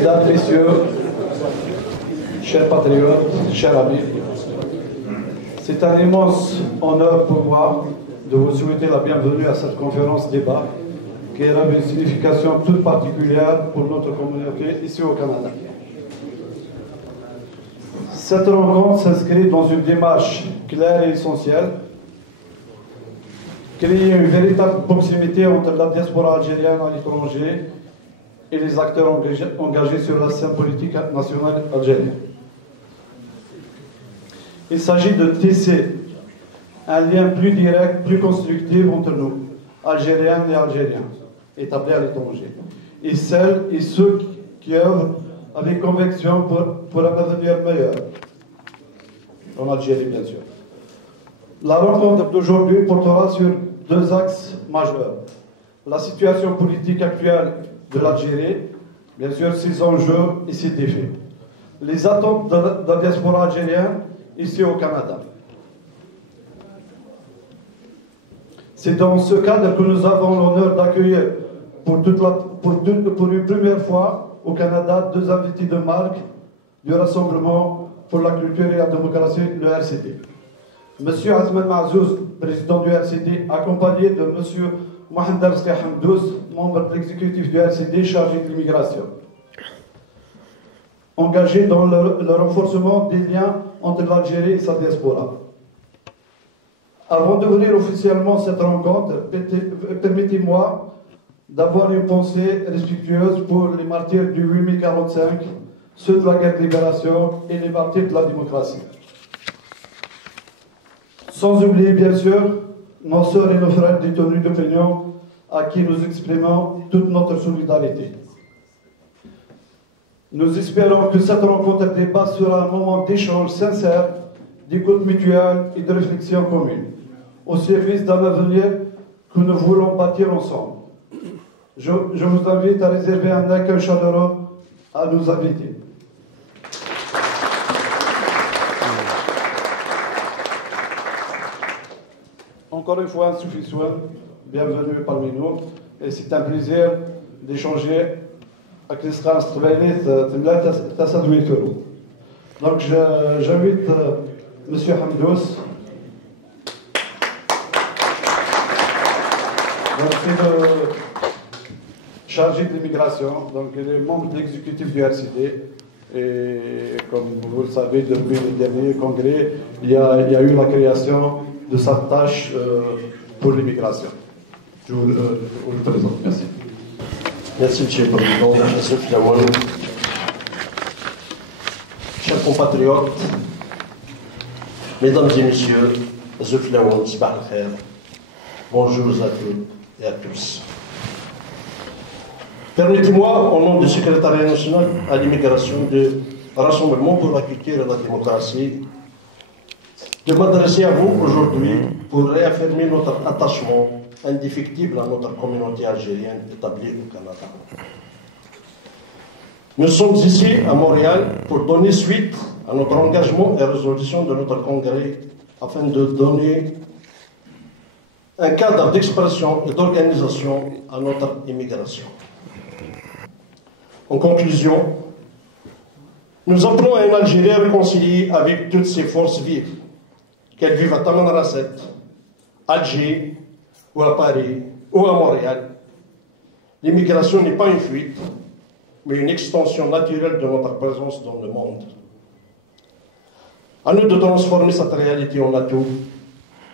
Mesdames, Messieurs, chers patriotes, chers amis, c'est un immense honneur pour moi de vous souhaiter la bienvenue à cette conférence débat qui a une signification toute particulière pour notre communauté ici au Canada. Cette rencontre s'inscrit dans une démarche claire et essentielle, créer une véritable proximité entre la diaspora algérienne à l'étranger et les acteurs engagés sur la scène politique nationale algérienne. Il s'agit de tisser un lien plus direct, plus constructif entre nous, Algériennes et Algériens, établis à l'étranger, et celles et ceux qui œuvrent avec conviction pour un avenir meilleur, en Algérie bien sûr. La rencontre d'aujourd'hui portera sur deux axes majeurs. La situation politique actuelle de l'Algérie, bien sûr ses enjeux et ses défis. Les attentes de la diaspora algérienne ici au Canada. C'est dans ce cadre que nous avons l'honneur d'accueillir pour une première fois au Canada deux invités de marque du Rassemblement pour la culture et la démocratie, le RCD. Monsieur Azman Mazouz, président du RCD, accompagné de Monsieur Mohamed Arsli Hamdouz, membre de l'exécutif du RCD chargé de l'immigration, engagé dans le renforcement des liens entre l'Algérie et sa diaspora. Avant d'ouvrir officiellement cette rencontre, permettez-moi d'avoir une pensée respectueuse pour les martyrs du 8 mai 1945, ceux de la guerre de libération et les martyrs de la démocratie. Sans oublier, bien sûr, nos sœurs et nos frères détenus d'opinion à qui nous exprimons toute notre solidarité. Nous espérons que cette rencontre débat sera un moment d'échange sincère, d'écoute mutuelle et de réflexion commune, au service d'un avenir que nous voulons bâtir ensemble. Je vous invite à réserver un accueil chaleureux à nos invités. Encore une fois, insuffisant, bienvenue parmi nous, et c'est un plaisir d'échanger avec les strans Donc j'invite M. Hamdouz, c'est le chargé de l'immigration, donc il est membre de l'exécutif du RCD, et comme vous le savez, depuis le dernier congrès, il y a eu la création de sa tâche pour l'immigration. Je vous le présente. Merci. Merci, M. le Président. Monsieur Filawan. Chers compatriotes, Mesdames et Messieurs, Monsieur Filawan, Sbah al-Khair, bonjour à toutes et à tous. Permettez-moi, au nom du Secrétariat national à l'immigration du Rassemblement pour la culture et la démocratie, de m'adresser à vous aujourd'hui pour réaffirmer notre attachement indéfectible à notre communauté algérienne établie au Canada. Nous sommes ici à Montréal pour donner suite à notre engagement et résolution de notre congrès afin de donner un cadre d'expression et d'organisation à notre immigration. En conclusion, nous appelons à une Algérie réconciliée avec toutes ses forces vives, qu'elles vivent à Tamanrasset, Alger, ou à Paris, ou à Montréal. L'immigration n'est pas une fuite, mais une extension naturelle de notre présence dans le monde. À nous de transformer cette réalité en atout,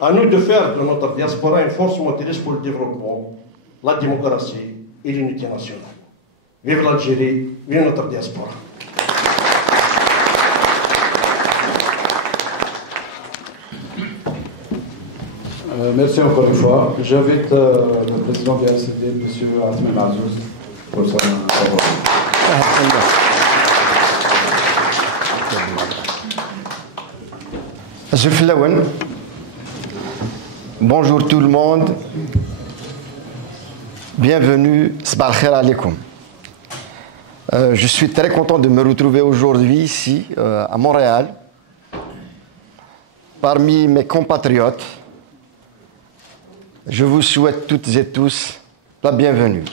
à nous de faire de notre diaspora une force motrice pour le développement, la démocratie et l'unité nationale. Vive l'Algérie, vive notre diaspora. Merci encore une fois. J'invite le président du RCD, M. Azman Mazouz, pour son parole. Monsieur Filawan, bonjour tout le monde. Bienvenue, Sbah al-Khair alaikum. Je suis très content de me retrouver aujourd'hui ici, à Montréal, parmi mes compatriotes. Je vous souhaite toutes et tous la bienvenue.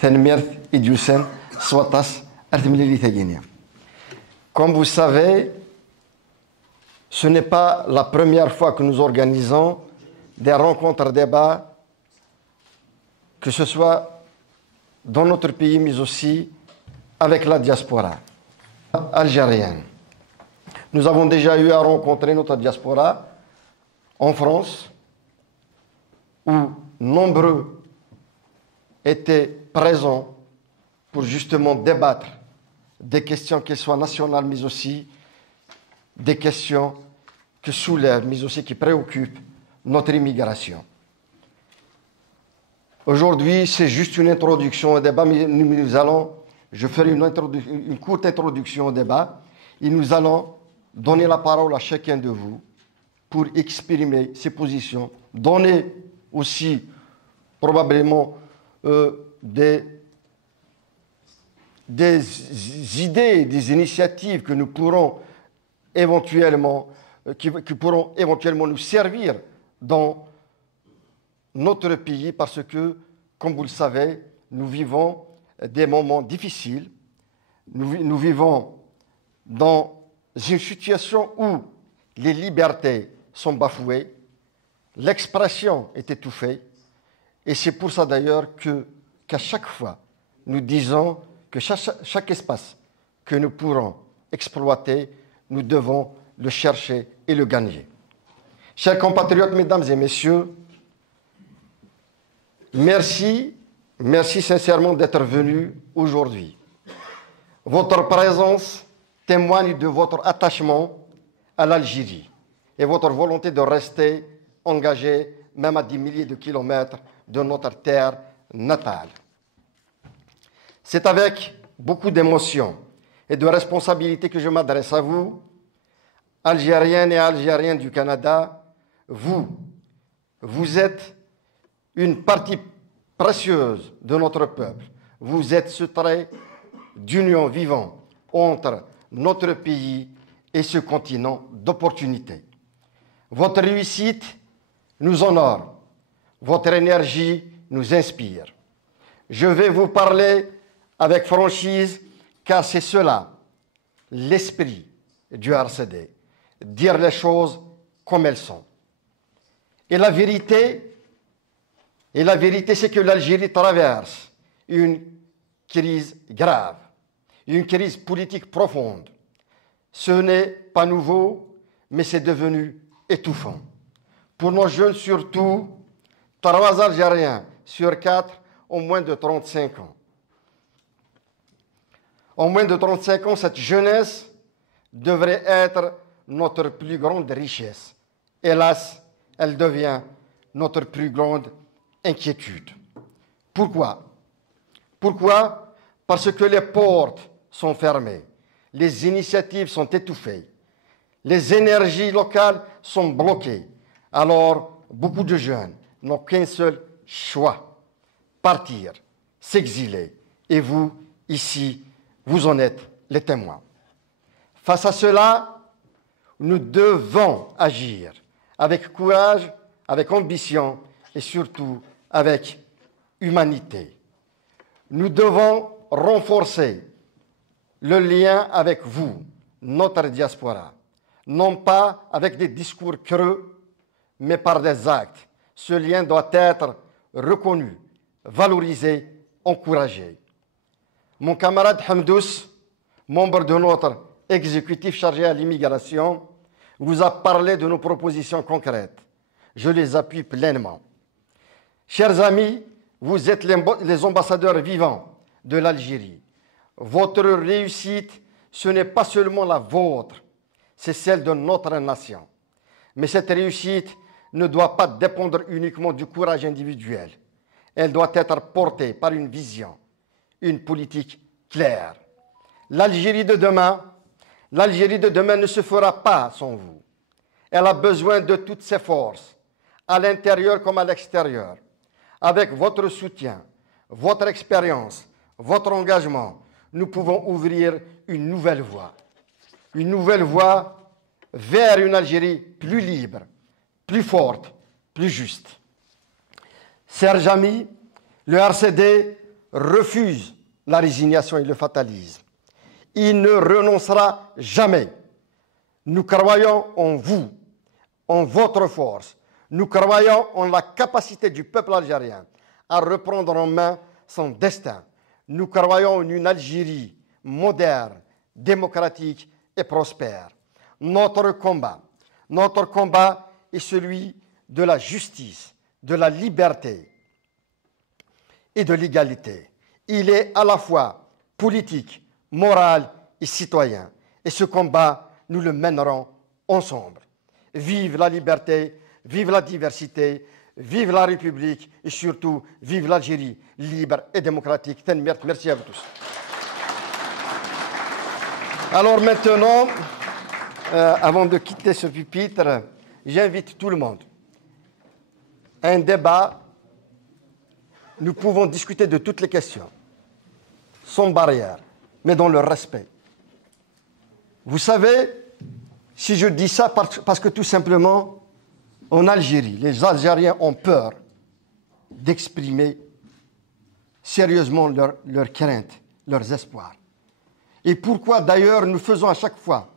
Thenmirth Idjusen Swatas Comme vous savez, ce n'est pas la première fois que nous organisons des rencontres-débats, que ce soit dans notre pays, mais aussi avec la diaspora algérienne. Nous avons déjà eu à rencontrer notre diaspora en France, où nombreux étaient présents pour justement débattre des questions qu'elles soient nationales, mais aussi des questions que soulèvent, mais aussi qui préoccupent notre immigration. Aujourd'hui, c'est juste une introduction au débat, mais je ferai une courte introduction au débat, et nous allons donner la parole à chacun de vous pour exprimer ses positions, donner aussi probablement des idées, des initiatives que nous pourrons éventuellement, qui pourront éventuellement nous servir dans notre pays, parce que, comme vous le savez, nous vivons des moments difficiles. Nous vivons dans une situation où les libertés sont bafouées, l'expression est étouffée, et c'est pour ça d'ailleurs qu'à chaque fois, nous disons que chaque espace que nous pourrons exploiter, nous devons le chercher et le gagner. Chers compatriotes, mesdames et messieurs, merci sincèrement d'être venus aujourd'hui. Votre présence témoigne de votre attachement à l'Algérie et votre volonté de rester engagé même à des milliers de kilomètres de notre terre natale. C'est avec beaucoup d'émotion et de responsabilité que je m'adresse à vous, Algériennes et Algériens du Canada. Vous êtes une partie précieuse de notre peuple. Vous êtes ce trait d'union vivant entre notre pays et ce continent d'opportunités. Votre réussite nous honore, votre énergie nous inspire. Je vais vous parler avec franchise, car c'est cela, l'esprit du RCD, dire les choses comme elles sont. Et la vérité, c'est que l'Algérie traverse une crise grave, une crise politique profonde. Ce n'est pas nouveau, mais c'est devenu étouffant. Pour nos jeunes surtout, 3 Algériens sur 4 ont moins de 35 ans. En moins de 35 ans, cette jeunesse devrait être notre plus grande richesse. Hélas, elle devient notre plus grande inquiétude. Pourquoi? Parce que les portes sont fermées, les initiatives sont étouffées, les énergies locales sont bloquées. Alors, beaucoup de jeunes n'ont qu'un seul choix: partir, s'exiler. Et vous, ici, vous en êtes les témoins. Face à cela, nous devons agir avec courage, avec ambition et surtout avec humanité. Nous devons renforcer le lien avec vous, notre diaspora, non pas avec des discours creux, mais par des actes. Ce lien doit être reconnu, valorisé, encouragé. Mon camarade Hamdous, membre de notre exécutif chargé à l'immigration, vous a parlé de nos propositions concrètes. Je les appuie pleinement. Chers amis, vous êtes les ambassadeurs vivants de l'Algérie. Votre réussite, ce n'est pas seulement la vôtre, c'est celle de notre nation. Mais cette réussite ne doit pas dépendre uniquement du courage individuel. Elle doit être portée par une vision, une politique claire. L'Algérie de demain ne se fera pas sans vous. Elle a besoin de toutes ses forces, à l'intérieur comme à l'extérieur. Avec votre soutien, votre expérience, votre engagement, nous pouvons ouvrir une nouvelle voie vers une Algérie plus libre, plus forte, plus juste. Serge Ami, le RCD refuse la résignation et le fatalisme. Il ne renoncera jamais. Nous croyons en vous, en votre force. Nous croyons en la capacité du peuple algérien à reprendre en main son destin. Nous croyons en une Algérie moderne, démocratique et prospère. Notre combat est celui de la justice, de la liberté et de l'égalité. Il est à la fois politique, moral et citoyen. Et ce combat, nous le mènerons ensemble. Vive la liberté, vive la diversité, vive la République et surtout, vive l'Algérie libre et démocratique. Merci à vous tous. Alors maintenant, avant de quitter ce pupitre, j'invite tout le monde. Un débat, nous pouvons discuter de toutes les questions, sans barrière, mais dans le respect. Vous savez, si je dis ça, parce que tout simplement, en Algérie, les Algériens ont peur d'exprimer sérieusement leurs craintes, leurs espoirs. Et pourquoi d'ailleurs nous faisons à chaque fois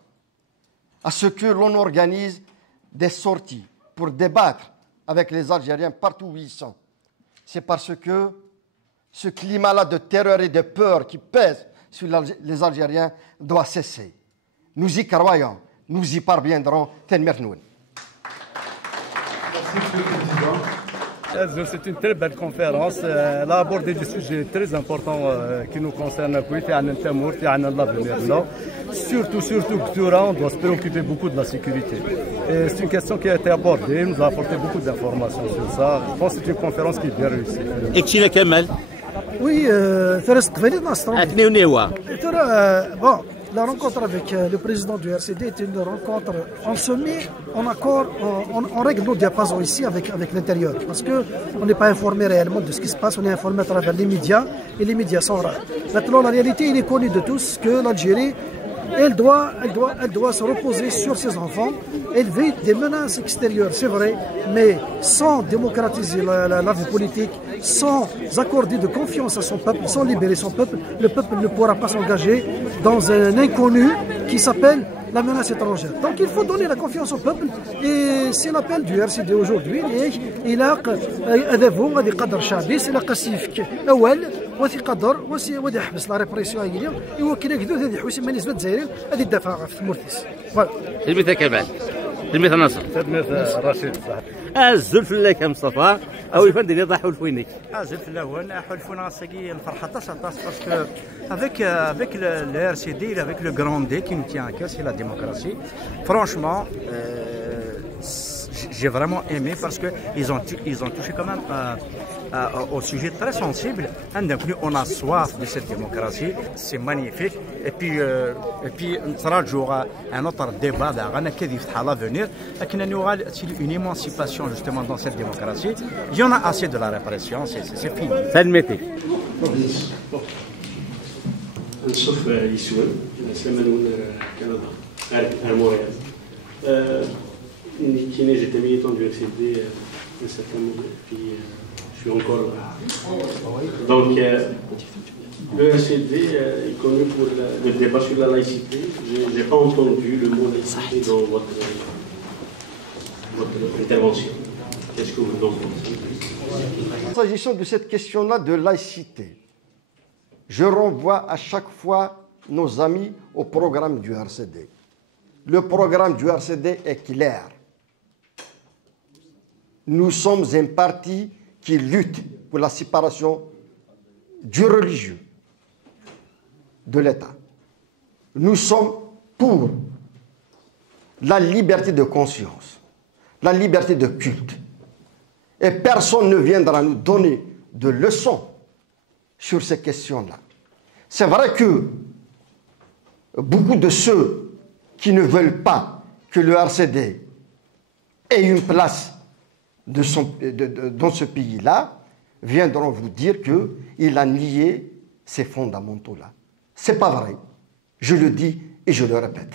à ce que l'on organise des sorties pour débattre avec les Algériens partout où ils sont. C'est parce que ce climat-là de terreur et de peur qui pèse sur les Algériens doit cesser. Nous y croyons, nous y parviendrons. Merci, Monsieur le Président. C'est une très belle conférence. Elle a abordé des sujets très importants qui nous concernent. Surtout que on doit se préoccuper beaucoup de la sécurité. Et c'est une question qui a été abordée, nous a apporté beaucoup d'informations sur ça. Je pense que c'est une conférence qui est bien réussie. Et qui Kamal? Oui, la rencontre avec le président du RCD est une rencontre, on se met en accord, on règle nos diapasons ici avec l'intérieur, parce qu'on n'est pas informé réellement de ce qui se passe, on est informé à travers les médias, et les médias sont rares. Maintenant, la réalité, il est connu de tous que l'Algérie, elle doit se reposer sur ses enfants, elle vit des menaces extérieures, c'est vrai, mais sans démocratiser la vie politique, sans accorder de confiance à son peuple, sans libérer son peuple, le peuple ne pourra pas s'engager dans un inconnu qui s'appelle la menace étrangère. Donc il faut donner la confiance au peuple et c'est l'appel du RCD aujourd'hui. Il a هدفه غادي يقدر الشعبي سي لاقى سيفك اول وتيقدر وغادي يحبس لا ريبريسيون هي يوكل كذا هذه حوايج ما نسبه الجزائريين غادي يدافع في مورتيس فوالا تلميذ كمال تلميذ ناصر تلميذ رشيد الزلف لك مصطفى او يفندي يضحوا الفوينيك زلف الاول حلفونا ساقي الفرحه طاس باسكو avec le RCD avec le grand D qui nous tient à cœur c'est la démocratie franchement j'ai vraiment aimé parce que ils ont touché quand même au sujet très sensible. On a soif de cette démocratie, c'est magnifique. Et puis on sera un autre débat à l'avenir. Il y aura une émancipation justement dans cette démocratie. Il y en a assez de la répression, c'est fini. نشوف يسوى سلمان كندا مونريال j'étais militant du RCD un certain moment puis je suis encore là. Donc le RCD est connu pour le débat sur la laïcité. Je n'ai pas entendu le mot laïcité dans votre intervention. Qu'est-ce que vous en pensez? S'agissant de cette question-là de laïcité, je renvoie à chaque fois nos amis au programme du RCD. Le programme du RCD est clair. Nous sommes un parti qui lutte pour la séparation du religieux de l'État. Nous sommes pour la liberté de conscience, la liberté de culte. Et personne ne viendra nous donner de leçons sur ces questions-là. C'est vrai que beaucoup de ceux qui ne veulent pas que le RCD ait une place dans ce pays-là viendront vous dire qu'il a nié ces fondamentaux-là. Ce n'est pas vrai. Je le dis et je le répète.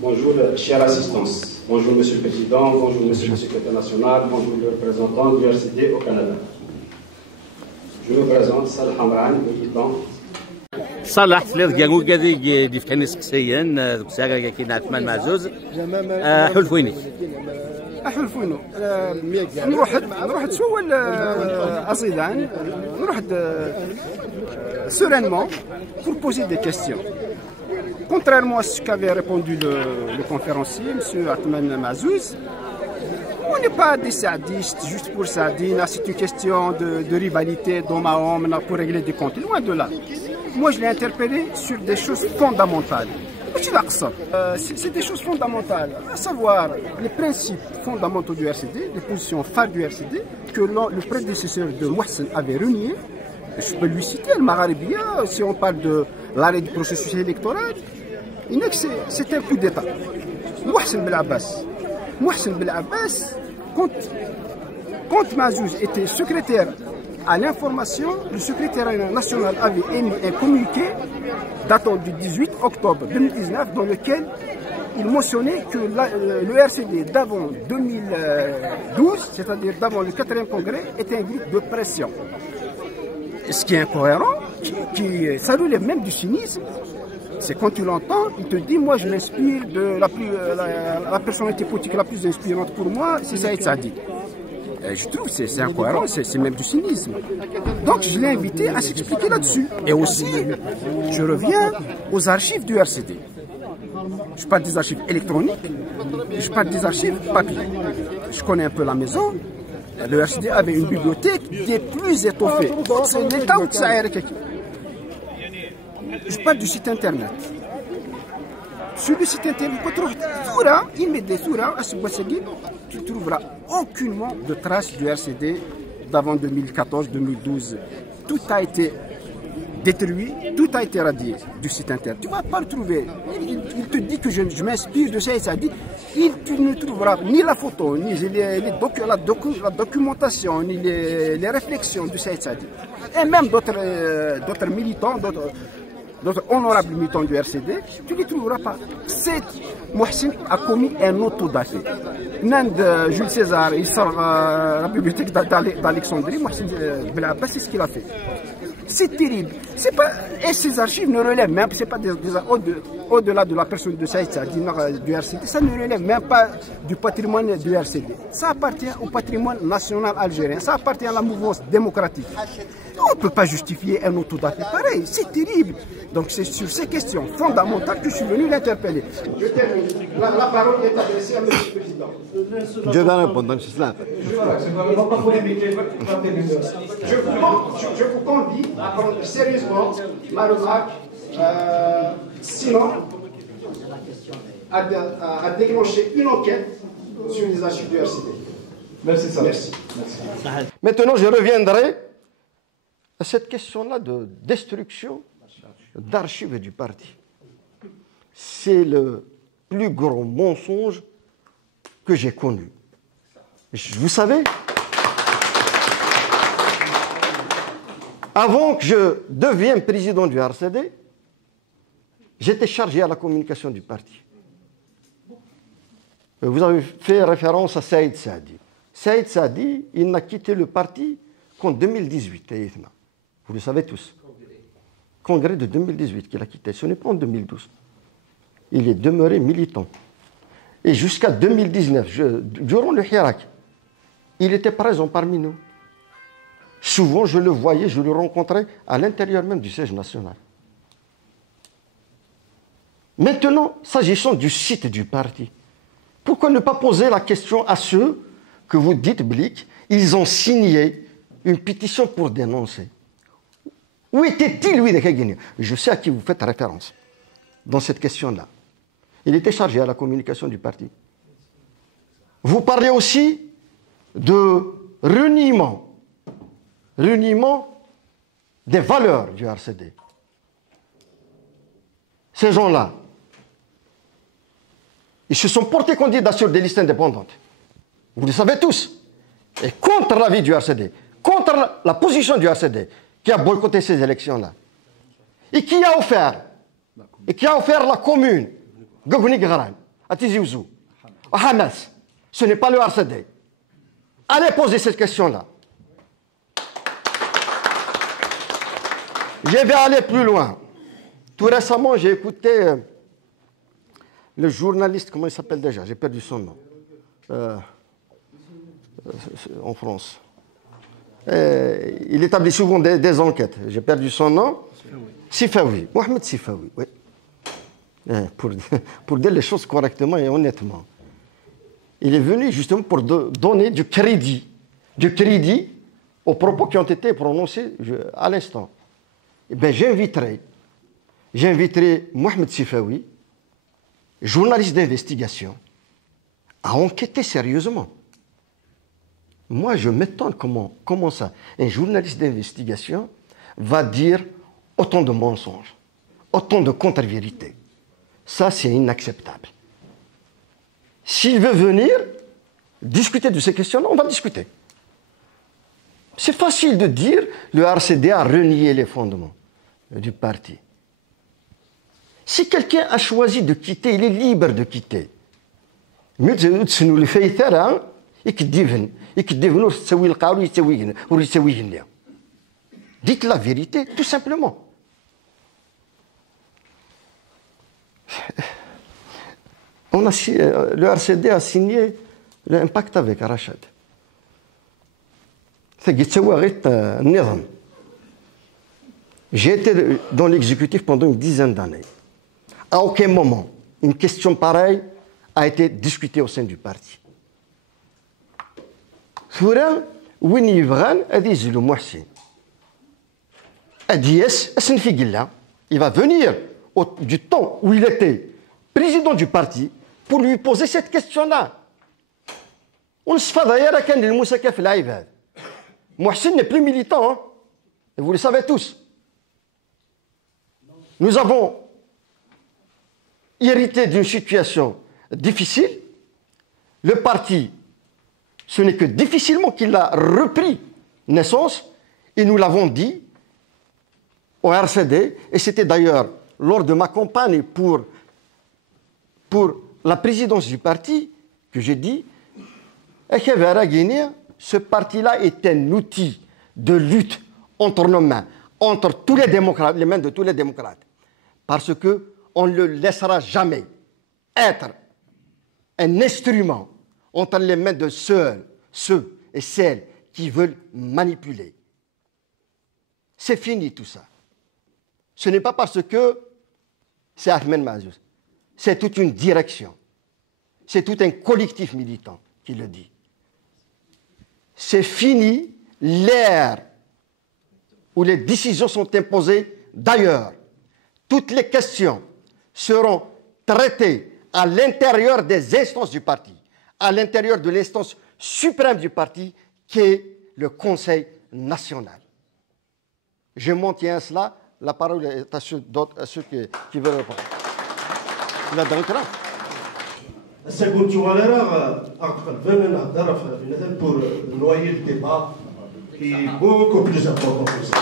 Bonjour, chère assistance. Bonjour, Monsieur le Président. Bonjour, Monsieur le Secrétaire national. Bonjour, le représentant du RCD au Canada. Je me présente, Salah Hamran, militant صالح تلات كانوا كذي ديفتحني سقسيا ذوك الساعه كاين عثمان معزوز حلفويني حلفوينو نروح تسول أصيدان نروح sereinement pour poser des questions. Contrairement à ce qu'avait répondu le conférencier, M. Atman Mazouz, on n'est pas des sadistes juste pour sardine, c'est une question de rivalité d'homme à homme pour régler des comptes. Loin de là. Moi, je l'ai interpellé sur des choses fondamentales. C'est des choses fondamentales, à savoir les principes fondamentaux du RCD, les positions phares du RCD, que le prédécesseur de Mohsen avait renié. Je peux lui citer, le Magharibia, si on parle de l'arrêt du processus électoral, c'est un coup d'État. Mohsen Ben Abbas, quand Mazouz était secrétaire à l'information, le secrétariat national avait émis un communiqué datant du 18 octobre 2019 dans lequel il mentionnait que le RCD d'avant 2012, c'est-à-dire d'avant le 4e congrès, était un groupe de pression. Ce qui est incohérent, ça relève même du cynisme. C'est quand tu l'entends, il te dit, moi je m'inspire de la personnalité politique la plus inspirante pour moi, c'est Saïd Saadi. Je trouve que c'est incohérent, c'est même du cynisme. Donc je l'ai invité à s'expliquer là-dessus. Et aussi, je reviens aux archives du RCD. Je parle des archives électroniques, je parle des archives papier. Je connais un peu la maison. Le RCD avait une bibliothèque des plus étoffées. C'est l'État où ça a été. Je parle du site internet. Sur le site internet, il met des soura à ce tu ne trouveras aucunement de traces du RCD d'avant 2014-2012. Tout a été détruit, tout a été radié du site internet. Tu ne vas pas le trouver. Il te dit que je m'inspire de Saïd Saadi. Tu ne trouveras ni la photo, ni la documentation, ni les réflexions de Saïd Saadi. Et même d'autres militants, d'autres honorables militants du RCD, tu ne les trouveras pas. Mohsen a commis un autodafé. Nand Jules César, il sort la bibliothèque d'Alexandrie, Mohsen Ben Abbas, c'est ce qu'il a fait. C'est terrible. Et ces archives ne relèvent même, c'est pas au-delà de la personne de Saïd Saadi du RCD, ça ne relève même pas du patrimoine du RCD. Ça appartient au patrimoine national algérien, ça appartient à la mouvance démocratique. On ne peut pas justifier un autodafé pareil, c'est terrible. Donc c'est sur ces questions fondamentales que je suis venu l'interpeller. Je termine. La parole est adressée à M. le Président. Je vais répondre, c'est cela. Je vous convie à prendre sérieusement ma remarque, sinon à déclencher une enquête sur les archives du RCD. Merci, ça. Merci. Maintenant, je reviendrai à cette question-là de destruction d'archives du parti. C'est le plus gros mensonge que j'ai connu. Vous savez, avant que je devienne président du RCD, j'étais chargé à la communication du parti. Vous avez fait référence à Saïd Saadi. Saïd Saadi, il n'a quitté le parti qu'en 2018. Vous le savez tous. Congrès de 2018 qu'il a quitté. Ce n'est pas en 2012. Il est demeuré militant. Et jusqu'à 2019, durant le Hirak, il était présent parmi nous. Souvent, je le voyais, je le rencontrais à l'intérieur même du siège national. Maintenant, s'agissant du site du parti, pourquoi ne pas poser la question à ceux que vous dites, Blick, ils ont signé une pétition pour dénoncer. Où était-il, lui, de Kagini? Je sais à qui vous faites référence dans cette question-là. Il était chargé à la communication du parti. Vous parlez aussi de reniement des valeurs du RCD. Ces gens-là, ils se sont portés candidats sur des listes indépendantes. Vous le savez tous. Et contre l'avis du RCD, contre la position du RCD, qui a boycotté ces élections-là. Et qui a offert la commune, Gogni Garan, à Tizi Ouzou, à Hamas. Ce n'est pas le RCD. Allez poser cette question-là. Je vais aller plus loin. Tout récemment, j'ai écouté le journaliste, comment il s'appelle déjà? J'ai perdu son nom. En France. Il établit souvent des enquêtes. J'ai perdu son nom. Sifawi. Mohamed Sifawi, oui. Pour dire les choses correctement et honnêtement. Il est venu justement pour donner du crédit aux propos qui ont été prononcés à l'instant. Eh bien, j'inviterai Mohamed Sifawi, journaliste d'investigation, à enquêter sérieusement. Moi, je m'étonne comment ça, un journaliste d'investigation va dire autant de mensonges, autant de contre-vérités. Ça, c'est inacceptable. S'il veut venir discuter de ces questions-là, on va discuter. C'est facile de dire le RCD a renié les fondements du parti. Si quelqu'un a choisi de quitter, il est libre de quitter. Dites la vérité, tout simplement. Le RCD a signé un pacte avec Rachad. J'ai été dans l'exécutif pendant une dizaine d'années. À aucun moment, une question pareille a été discutée au sein du parti. Il va venir du temps où il était président du parti pour lui poser cette question-là. Mohsin n'est plus militant, hein? Et vous le savez tous. Nous avons hérité d'une situation difficile. Le parti, ce n'est que difficilement qu'il a repris naissance, et nous l'avons dit au RCD, et c'était d'ailleurs lors de ma campagne pour la présidence du parti que j'ai dit, ce parti-là est un outil de lutte entre nos mains, entre tous les démocrates, les mains de tous les démocrates. Parce qu'on ne le laissera jamais être un instrument entre les mains de ceux et celles qui veulent manipuler. C'est fini tout ça. Ce n'est pas parce que c'est Ahmed Mazouz. C'est toute une direction. C'est tout un collectif militant qui le dit. C'est fini l'ère où les décisions sont imposées d'ailleurs. Toutes les questions seront traitées à l'intérieur des instances du parti, à l'intérieur de l'instance suprême du parti, qui est le Conseil national. Je m'en tiens à cela. La parole est à ceux qui veulent répondre. La dernière. Pour noyer le débat qui est beaucoup plus important que ça.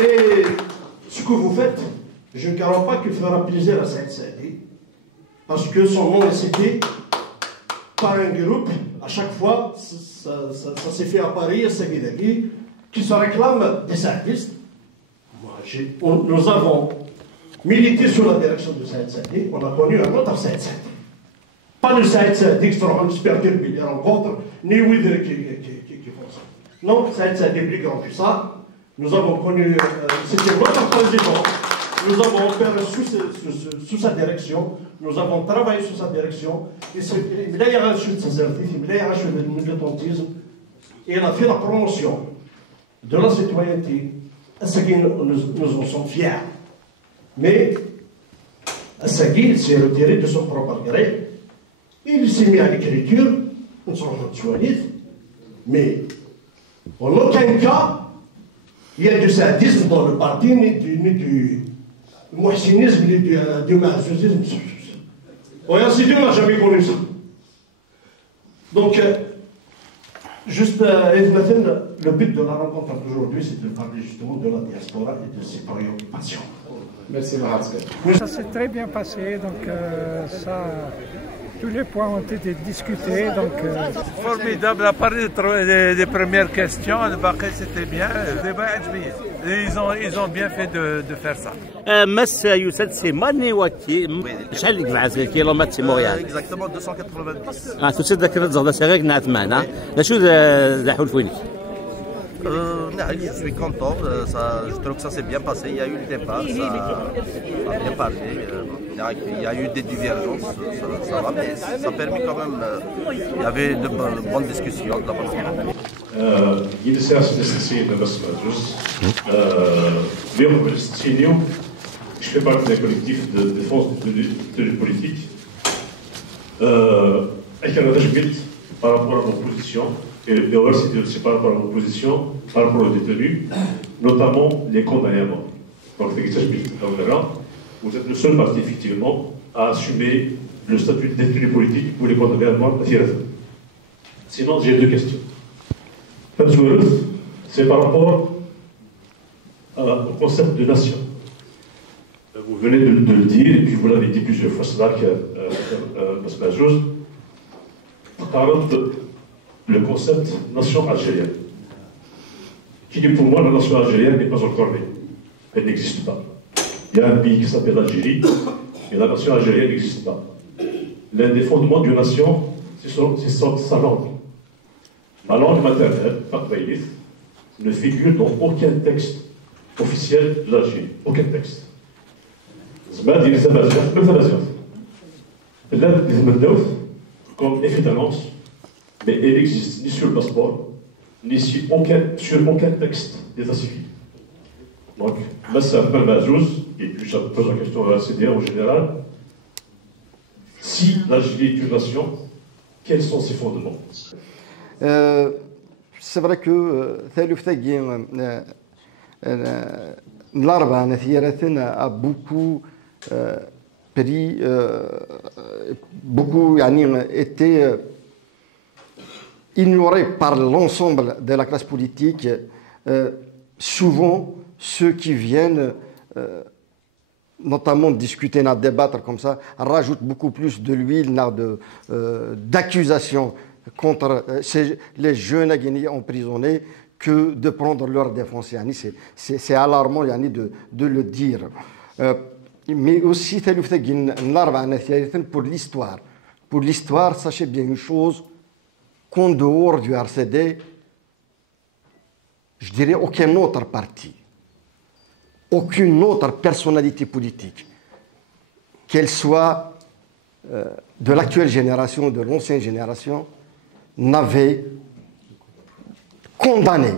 Et ce que vous faites, je ne crois pas qu'il fera plaisir à Saïd Saadi, parce que son nom est cité par un groupe, à chaque fois, ça s'est fait à Paris, à Saguidagui, qui se réclame des services. Nous avons milité sous la direction de Saïd Saadi, on a connu un autre Saïd Saadi. Pas le Saïd Saadi qui sera super qui les rencontre, ni Ouidre qui font ça. Non, Saïd Saadi est plus grand que ça. Nous avons connu, c'était notre président, nous avons opéré sous sa direction, nous avons travaillé sous sa direction, et il a reçu de ses artistes, il a reçu du militantisme, et il a fait la promotion de la citoyenneté, Assagui, nous en sommes fiers. Mais Assagui s'est retiré de son propre gré, il s'est mis à l'écriture, nous sommes soignés, mais en aucun cas, il y a du sadisme dans le parti, ni du mohsinisme, ni du mazouzisme. Et ainsi de suite, on n'a jamais connu ça. Donc, juste, le but de la rencontre d'aujourd'hui, c'est de parler justement de la diaspora et de ses préoccupations. Merci, Mahatska. Ça s'est très bien passé, donc ça Tous les points ont été discutés, donc formidable. À part des premières questions, c'était bien. Le débat est bien. Ils ont bien fait de faire ça. مس يوسد سيماني واتي شحال ديك العاز كيلومتر سي موريال اكزاكتومون 290 تسد ذاك الزغده سيغيك نعت معنا شو ذا حلفوني je suis content, je trouve que ça s'est bien passé, il y a eu le débat, ça a bien parlé, il y a eu des divergences, ça va, mais ça a permis quand même, il y avait de bonnes discussions, de la bonne discussion. Yeni siyasi meselesiyle basılıyoruz. Léon Palestinian, je fais partie d'un collectif de défense de tenue politique. Avec un attachement par rapport à nos positions, et aussi par rapport à nos positions, par rapport aux détenus, notamment les condamnés à mort. Donc, vous êtes le seul parti, effectivement, à assumer le statut de détenu politique pour les condamnés à mort. Sinon, j'ai deux questions. C'est par rapport au concept de nation. Vous venez de le dire, et puis vous l'avez dit plusieurs fois, c'est là que le concept nation algérienne. Qui dit pour moi, la nation algérienne n'est pas encore née. Elle n'existe pas. Il y a un pays qui s'appelle l'Algérie, et la nation algérienne n'existe pas. L'un des fondements d'une nation, c'est sa langue. Ma langue maternelle, Fakbaïlith, ne figure dans aucun texte officiel de l'Algérie. Aucun texte. Zmad, il est Amaziat, même Amaziat. Là, il est comme évidence, mais elle n'existe ni sur le passeport, ni sur aucun texte d'état civil. Donc, Massa Malmazouz, et puis ça pose la question à la CDA en général, si l'Algérie est une nation, quels sont ses fondements? C'est vrai que l'Arba a beaucoup pris, beaucoup été ignoré par l'ensemble de la classe politique. Souvent, ceux qui viennent notamment discuter, débattre comme ça, rajoutent beaucoup plus de l'huile, d'accusation contre les jeunes Guinéens emprisonnés que de prendre leur défense. C'est alarmant de le dire. Mais aussi, pour l'histoire. Pour l'histoire, sachez bien une chose, qu'en dehors du RCD, je dirais aucun autre parti, aucune autre personnalité politique, qu'elle soit de l'actuelle génération ou de l'ancienne génération, n'avait condamné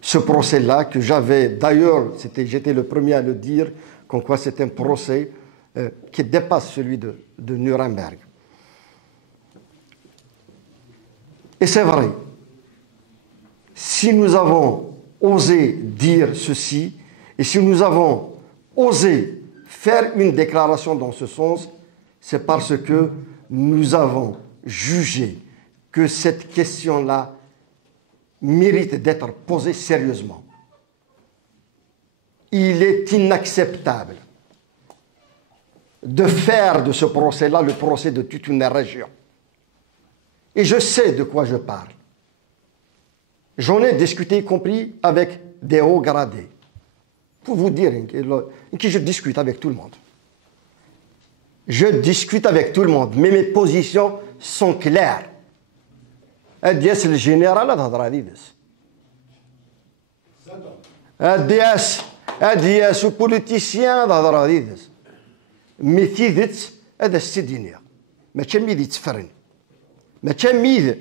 ce procès-là, que j'avais d'ailleurs, j'étais le premier à le dire, comme quoi c'est un procès qui dépasse celui de Nuremberg. Et c'est vrai, si nous avons osé dire ceci, et si nous avons osé faire une déclaration dans ce sens, c'est parce que nous avons jugé que cette question-là mérite d'être posée sérieusement. Il est inacceptable de faire de ce procès-là le procès de toute une région. Et je sais de quoi je parle. J'en ai discuté, y compris avec des hauts gradés. Pour vous dire que je discute avec tout le monde. Je discute avec tout le monde, mais mes positions sont claires. الدياس الجنرال هذا هضره ديدس الدياس وبوليتيسيان هذا هضره ديدس مي تيدت هذا السيدينيا ما كان ميد يتفرن ما كان ميد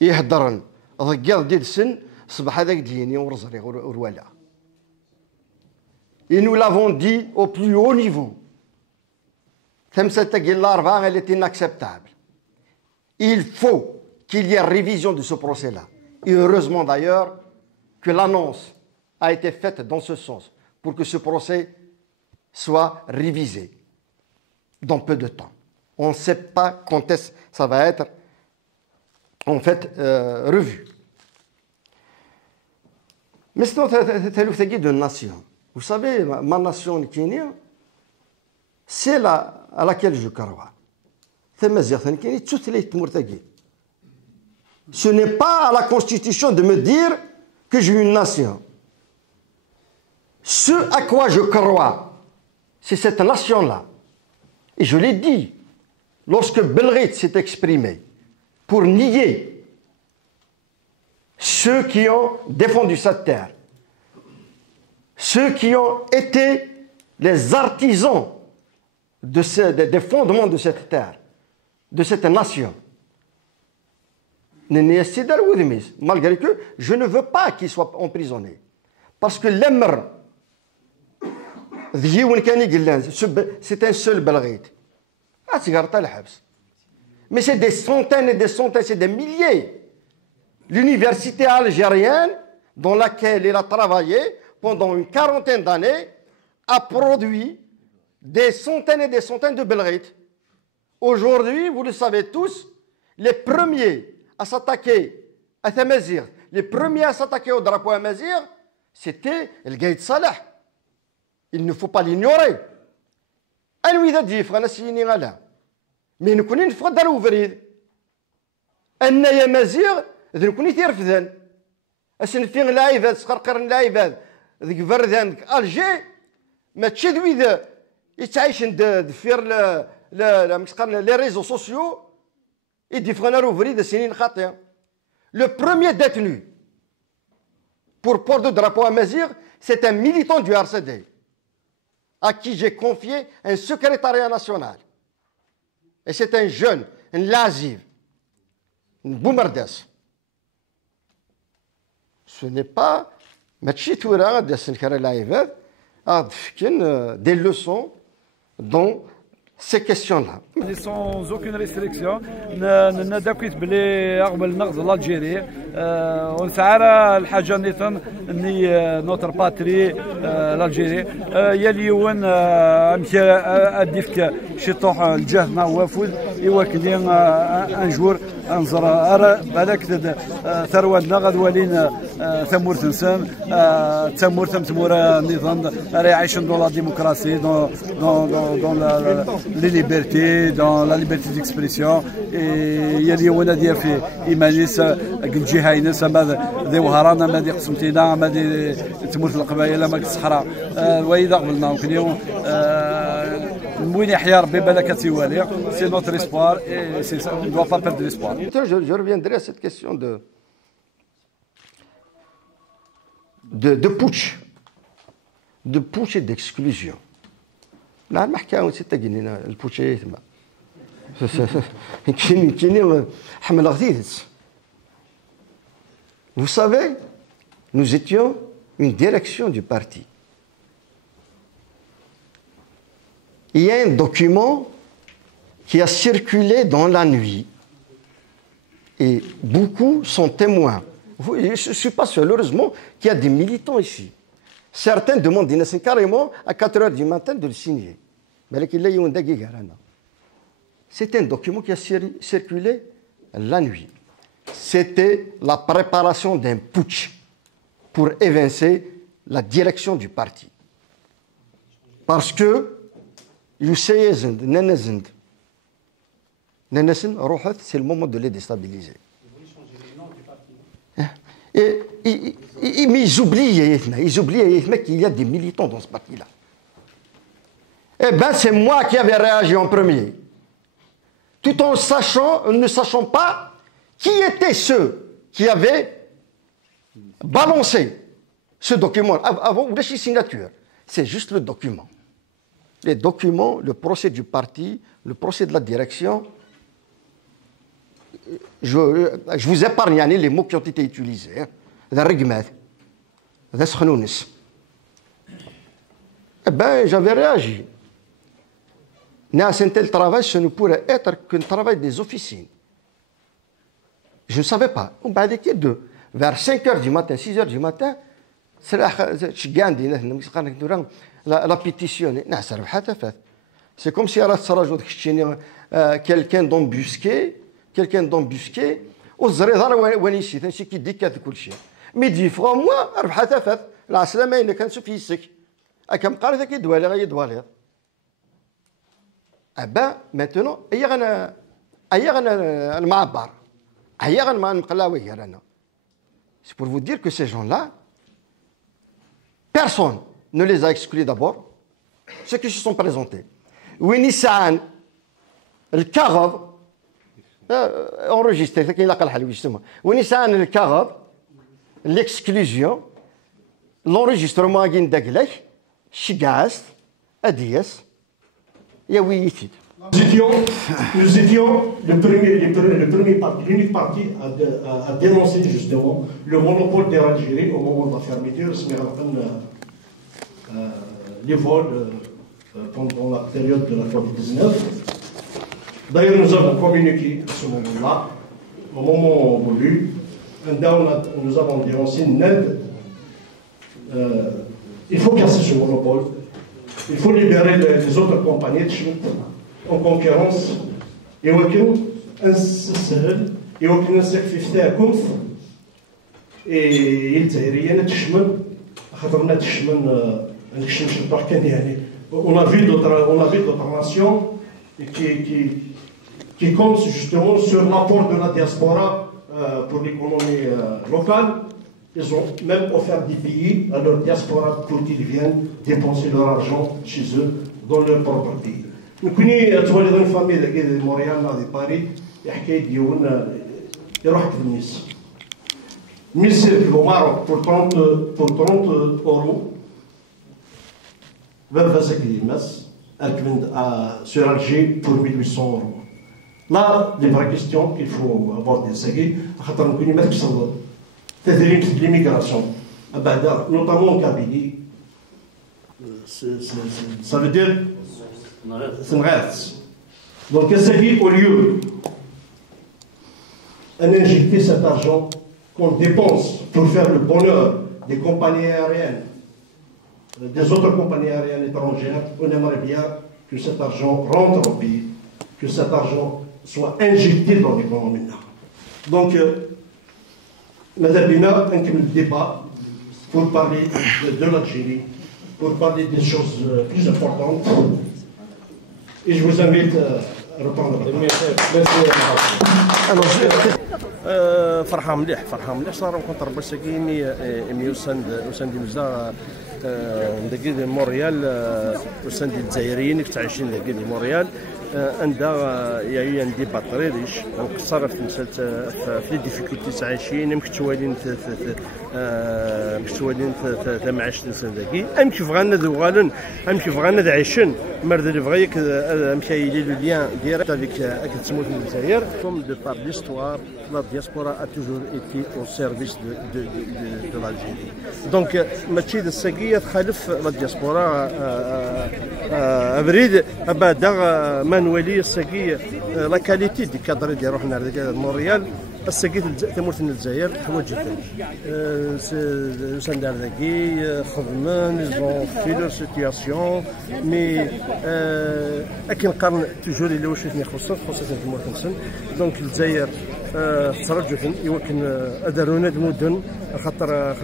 يهضرن ضقاض ديدسن صباح هذاك ديني ورزري وروالا. Et nous l'avons dit au plus haut niveau. Elle est inacceptable. Il faut qu'il y ait révision de ce procès-là. Et heureusement d'ailleurs que l'annonce a été faite dans ce sens, pour que ce procès soit révisé dans peu de temps. On ne sait pas quand est-ce que ça va être en fait revu. Mais sinon, c'est une nation. Vous savez, ma nation Kenya, c'est à laquelle je crois. Ce n'est pas à la Constitution de me dire que j'ai une nation. Ce à quoi je crois, c'est cette nation-là. Et je l'ai dit, lorsque Belgrade s'est exprimé pour nier ceux qui ont défendu cette terre, ceux qui ont été les artisans des fondements de cette terre, de cette nation. Malgré que je ne veux pas qu'ils soient emprisonnés. Parce que l'Emr, c'est un seul Belgrade. Mais c'est des centaines et des centaines, c'est des milliers. L'université algérienne, dans laquelle il a travaillé pendant une quarantaine d'années, a produit des centaines et des centaines de Belgrades. Aujourd'hui, vous le savez tous, les premiers à s'attaquer à Tamazir, les premiers à s'attaquer au drapeau Amazir, c'était le Gaïd Salah. Il ne faut pas l'ignorer. Mais nous connaissons pas d'Alouvride. أن يا مزيغ ذن كوني تيرفذن أسن فين لايفات سقرقرن لايفات ذيك فردان ألجي ما تشدوي ذا يتعيشن دفير les réseaux sociaux et d'Ifrana Rouvri de Sinin Khatia. Le premier détenu pour port de drapeau à Mazir, c'est un militant du RCD à qui j'ai confié un secrétariat national. Et c'est un jeune, un laziv, un boumerdes. Ce n'est pas des leçons dans ces questions-là. Sans aucune restriction, نداكيت بلي رغم النقد الالجيري ونسعر الحاجه نيتن اني نوتر باتري الالجيري يليون امشي اديفك شي طوح الجهنا وافود يوكلي انجور انظر ارى بالك ثروتنا غدوالين ثمور تنسان ثمور تمتمور النظام راه يعيشون دون لا ديموكراسي دون les libertés, dans la liberté d'expression. Et il y a des gens qui في إيمانيس قنجي هاينس أما ذي وهرانا أما ذي قسمتينا أما ذي تموت القبائل أما الصحراء وإذا قبلنا ممكن يوم وين يحيا ربي بالك تيوالي c'est notre espoir et on ne doit pas perdre l'espoir. Je reviendrai à cette question de putsch et d'exclusion. لا ما حكاو نسيت تاقينينا البوتشي تما كاينين حمل غديدس. Vous savez, nous étions une direction du parti. Il y a un document qui a circulé dans la nuit et beaucoup sont témoins. Je ne suis pas seul, heureusement qu'il y a des militants ici. Certains demandent carrément à 4 heures du matin de le signer. C'est un document qui a circulé la nuit. C'était la préparation d'un putsch pour évincer la direction du parti. Parce que c'est le moment de les déstabiliser. Et mais ils oublient qu'il y a des militants dans ce parti-là. Eh bien, c'est moi qui avais réagi en premier. Tout en ne sachant pas qui étaient ceux qui avaient balancé ce document avant les signatures. C'est juste le document. Les documents, le procès du parti, le procès de la direction. Je vous épargne les mots qui ont été utilisés. Eh bien, j'avais réagi. Un tel travail, ce ne pourrait être qu'un travail des officines. Je ne savais pas. Vers 5 heures du matin, 6 heures du matin, c'est la pétition. C'est comme si quelqu'un d'embusqué, mais 10 fois moi, la سلامة كان سفيسك أكم قال ذاك يدوالي غيدوالي. Ah ben, maintenant, C'est pour vous dire que ces gens-là, personne ne les a exclus d'abord, ceux qui se sont présentés. Winissaan, le Karab, enregistré, Winissaan, le Karab, l'exclusion, l'enregistrement à Gindaglech, Chigast, Adias, Yaouitit. Nous étions l'unique parti à dénoncer justement le monopole d'Air Algérie au moment de la fermeture, les vols pendant la période de la Covid-19. D'ailleurs, nous avons communiqué à ce moment-là, au moment voulu, nous avons dénoncé une aide. Il faut casser ce monopole, il faut libérer les autres compagnies de Schmitt en concurrence. يمكن نسهل يمكن نسقف تاعكم الجزائريين تشمل خاطرنا تشمل نشرح كان يعني on a vu d'autres nations qui comptent justement sur l'apport de la diaspora pour l'économie locale. Ils ont même offert des billets à leur diaspora pour qu'ils viennent dépenser leur argent chez eux dans leur propre pays. نكوني تولد الفامي ديال موريال دي باريس حكايه ديالنا يروح الناس ميسير في الماروك pour 30 euros va Saklimas sur Alger pour 1800 euros. Là, les vraies questions qu'il faut aborder, c'est خاطر نكوني ما تكسر تدريب l'immigration notamment au Kabylie. Ça veut dire donc au lieu d'injecter cet argent qu'on dépense pour faire le bonheur des compagnies aériennes, des autres compagnies aériennes étrangères, on aimerait bien que cet argent rentre au pays, que cet argent soit injecté dans l'économie. Donc, Madame Bina, un débat pour parler de l'Algérie, pour parler des choses plus importantes. Et je vous invite à reprendre la parole. فرحة مليح صار نكون ربي ساكيني وساندي مزدا ندقي مونريال وساندي الجزائريين كتعيشين دقي مونريال عندها يا عندي بطريريش نقصر في مسالت في لي ديفيكولتي تعيشين يمكن توالين معاش تنسان داكي ام كيف غانا دوغالن ام كيف غانا دعيشن مرد اللي بغايك مشى يلي لو ليان ديريكت افيك تسموت الجزائر كوم دو بار ليستوار لا دياسبورا ا توجور ايتي او سيرفيس دو l'Algérie. دونك ماشي الساقيه تخالف لا دياسبورا ابريد بعدا ما نولي الساقيه لا كاليتي دي كادر ديال روحنا مونريال الساقيه تمورتنا الجزائر حوايج جدا سندار داكي خدمن زون في لو سيتياسيون مي اكن قرن توجور الا واش خصوصا تمورتنا دونك الجزائر ترجح يمكن ادارونا المدن خاطر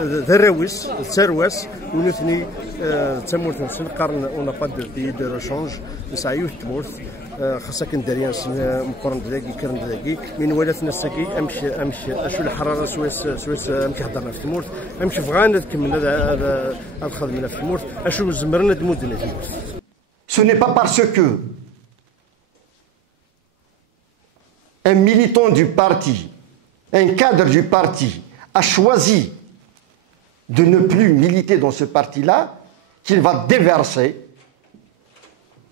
ذراويس الثرواس ونثني تمورت نسن قرن اون با دو بي دو ريشونج نسعيو تمورت خاصة كن داريان مقرن داكي كرن داكي من ولاتنا الساكي امشي اشو الحراره سويس امشي حضرنا في تمورت امشي فغانا تكملنا هذا الخدمه في تمورت اشو زمرنا المدن في تمورت. Ce n'est pas parce que un militant du parti, un cadre du parti a choisi de ne plus militer dans ce parti-là, qu'il va déverser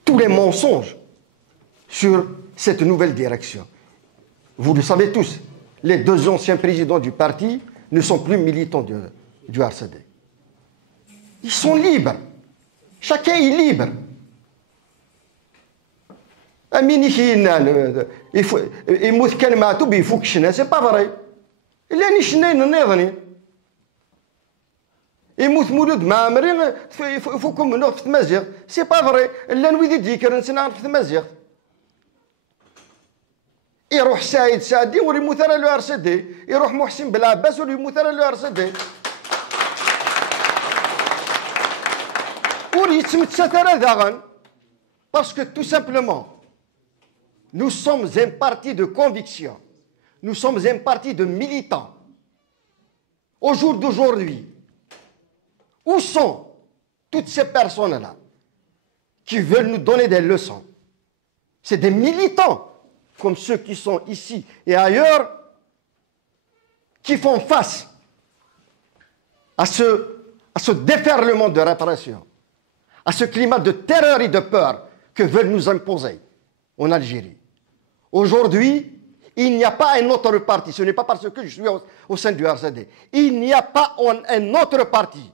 tous les mensonges sur cette nouvelle direction. Vous le savez tous, les deux anciens présidents du parti ne sont plus militants du RCD. Ils sont libres. Chacun est libre. يموت كان معتوب يفوك الشنا سي با فري الا ني شناين نيضني يموت مولود مع مريم يفوكم منو في تمازيغ سي با فري الا نويدي ديكر نسنا في تمازيغ يروح سعيد ولا يموت راه لو ار سي دي يروح محسن بالعباس ولا يموت راه لو ار سي دي ولا يتمتسات راه داغن باسكو تو سامبلومون Nous sommes un parti de conviction. Nous sommes un parti de militants. Au jour d'aujourd'hui, où sont toutes ces personnes-là qui veulent nous donner des leçons? C'est des militants, comme ceux qui sont ici et ailleurs, qui font face à ce déferlement de répression, à ce climat de terreur et de peur que veulent nous imposer en Algérie. Aujourd'hui, il n'y a pas un autre parti, ce n'est pas parce que je suis au sein du RCD, il n'y a pas un autre parti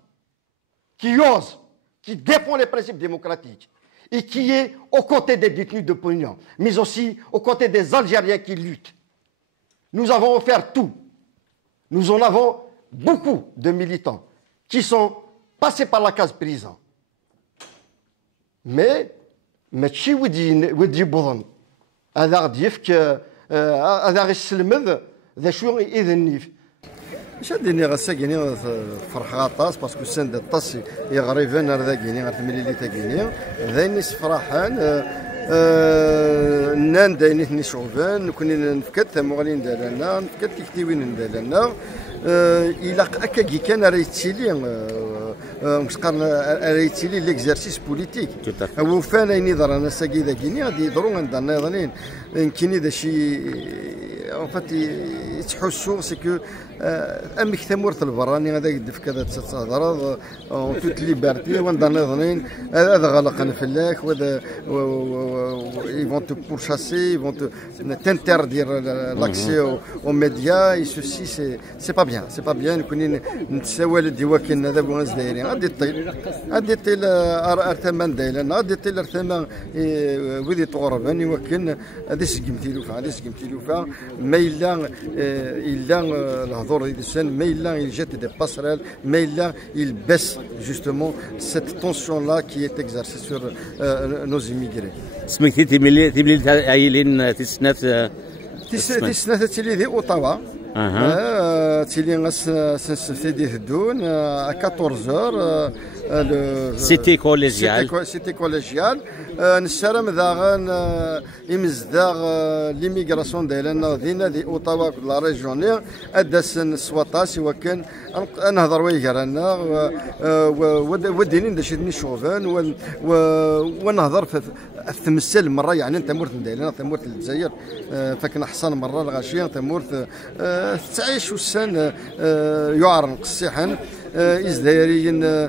qui ose, qui défend les principes démocratiques et qui est aux côtés des détenus d'opinion, mais aussi aux côtés des Algériens qui luttent. Nous avons offert tout. Nous en avons beaucoup de militants qui sont passés par la case prison. Mais ماشي ودي يبوظن هذا غادي يفك هذا غيسلمذ ذا شو يذنيف شاديني غساكيني فرح غاطاس باسكو سند الطاس يغريفان ذاكيني غتمليلي تاكيني ذاني سفراحان نان دايني ثني شعوبان كنا نفكت ثموغلين دالنا نفكت كيكتيوين دالنا الى اكاكي كان راه يتسيلي مش قال ريتيلي ليكزارسيس بوليتيك هو فانا نظر انا ساكي ذاكيني غادي يضروا عند الناظرين يمكن هذا شيء ان فات يتحسوا سي كو امك ثمورت البراني هذا يدف كذا تهضر توت ليبرتي وعند الناظرين هذا غلق نفلاك وهذا يفون تو بورشاسي يفون تنتردير لاكسي او ميديا اي سوسي سي با بيان كوني نتساوى الديواكن هذا بوغاز دايرين غادي طيل ارثمان دايلان غادي طيل ارثمان وذي تغربان يوكن هذا سقمتي لوفا ما الا الهضور ديال السن ما الا il jette des passerelles mais il baisse justement cette tension là qui est exercée sur nos immigrés. سميتي تيملي عايلين تسنات تيلي دي اوتاوا تيلي غاس سنسفيدي هدون 14 سيتي كوليجيال نسرم داغن يمزداغ ليميغراسيون ديالنا دينا دي اوتاوا لا ريجيونير اداسن سواطاس وكان نهضر ويهرانا وديني داشي شوفان ونهضر في التمثال مره يعني تمورت ديالنا تمورت الجزائر فكنا حصان مره الغاشيه تمورت تعيش والسن يعرن قصيحا إزدهاريين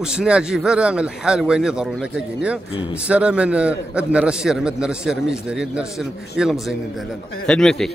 وسناجي فرا الحال وين يضرونا كاكينيا سرا من أدنى الرسير ميزدارين أدنى الرسير يلمزين دالنا خدمتك